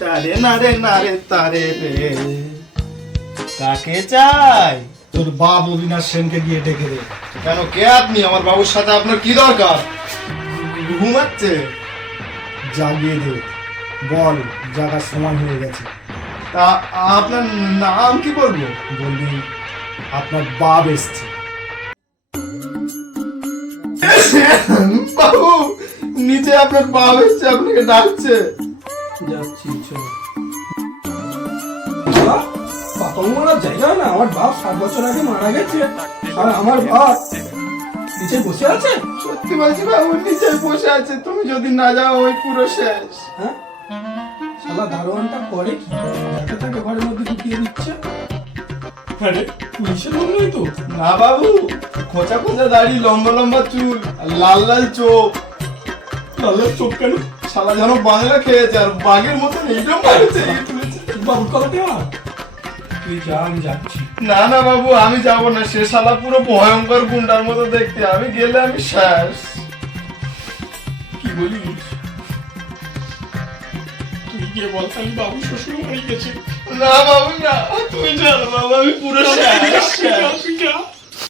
তারে নারে নারে তারে রে, কাকে চাই? তোর বাপ অবিনাশ সেনকে গিয়ে ডেকে দে। কেন, কে আপনি? আমার বাবুর সাথে আপনার কি দরকার? ঘুমাচ্ছে? জাগিয়ে দে, বল জাগার সময় হয়ে গেছে। তা আপনার নাম কি বলবো? বলবি আপনার বাপ এসছে। বাবু, নিচে আপনার বাবা এসছে, আপনাকে ডাকছে। যাচ্ছি, চলো। বাবা মারা জায়গা না, আমার বাপ 7 বছর আগে মারা গেছে, আর আমার বাপ নিচে বসে আছে। সত্যি বলছি বাবু, নিচে বসে আছে, তুমি যদি না যাও ওই পুরো শেষ। হ্যাঁ, শালা দারোয়ানটা করে কি? তাকে ঘরের মধ্যে ঢুকিয়ে দিচ্ছে। আরে পুলিশের লোক নয় তো? না বাবু, খোঁচা খোঁচা দাড়ি, লম্বা লম্বা চুল, আর লাল লাল চোখ। লালের চোখ কেন? শালা যেন বাংলা খেয়েছে, আর বাঘের মতন এইরকম মারছে, এই তুলেছে। বাবুর কথা দেওয়া, তুই যা, আমি যাচ্ছি। না না বাবু, আমি যাবো না, সে শালা পুরো ভয়ঙ্কর গুন্ডার মতো দেখতে, আমি গেলে আমি শেষ। কি বলিস? তুই গিয়ে বল খালি বাবু শ্বশুর বাড়ি গেছে। না বাবু না, তুমি জানো বাবু, আমি পুরো শেষ। তুই যা।